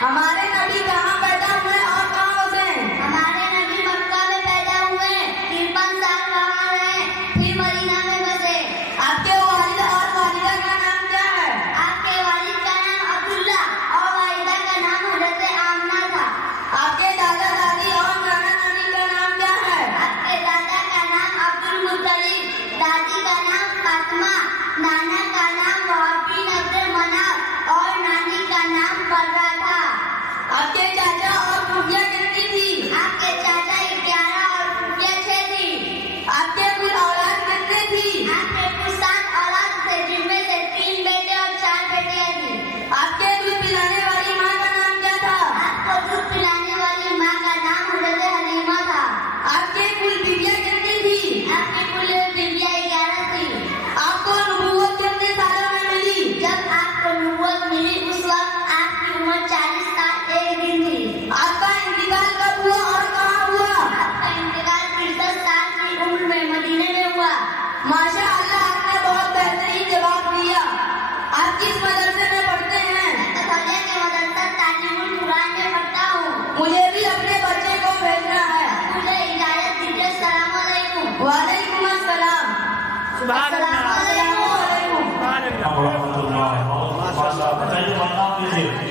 हमारे नबी कहाँ पैदा हुए और कहाँ बसे? हमारे नबी मक्का में पैदा हुए, 53 साल वहाँ रहे, फिर मदीना में बसे। आपके वालिद और वालिदा का नाम क्या है? आपके वालिद का नाम अब्दुल्ला और वालिदा का नाम हजरत आमना था। आपके दादा दादी और नाना नानी का नाम क्या है? आपके दादा का नाम अब्दुल मुत्तलिब, दादी का नाम फातिमा, नाना का नाम वहाब बिन अब्दुल मनाफ और नानी का नाम बर्रा था। आपके चाचा और फूफिया कितनी थी? आपके चाचा 11 और फूफिया 6 थी। आपके कुल औलाद कितने थी? आपके कुल 7 औलाद थे, जिनमें से 3 बेटे और 4 बेटियां थी। आपके दूध पिलाने वाली माँ का नाम क्या था? आपको दूध पिलाने वाली माँ का नाम हजरत हलीमा था। आपके कुल बीवियाँ कितनी थी? आपकी कुल बीवियां 11 थी। आपको नबूवत कितने सालों में मिली? जब आपको नबूवत मिली उस वक्त आपकी उम्र 40 साल 1 दिन थी। आपका इंतकाल कब हुआ और कहाँ हुआ? आपका इंतकाल 63 साल की उम्र में मदीने में हुआ। माशाअल्लाह, आपने बहुत बेहतरीन जवाब दिया। आप किस मदरसे में पढ़ते हैं? मैं कथौलिया के मदरसा तालीमुल कुरान में पढ़ता हूँ। मुझे भी अपने बच्चे को भेजना है। मुझे इजाजत दीजिए। अस्सलाम वालेकुम। वालेकुम अस्सलाम। अस्सलाम वालेकुम। Subhanallah.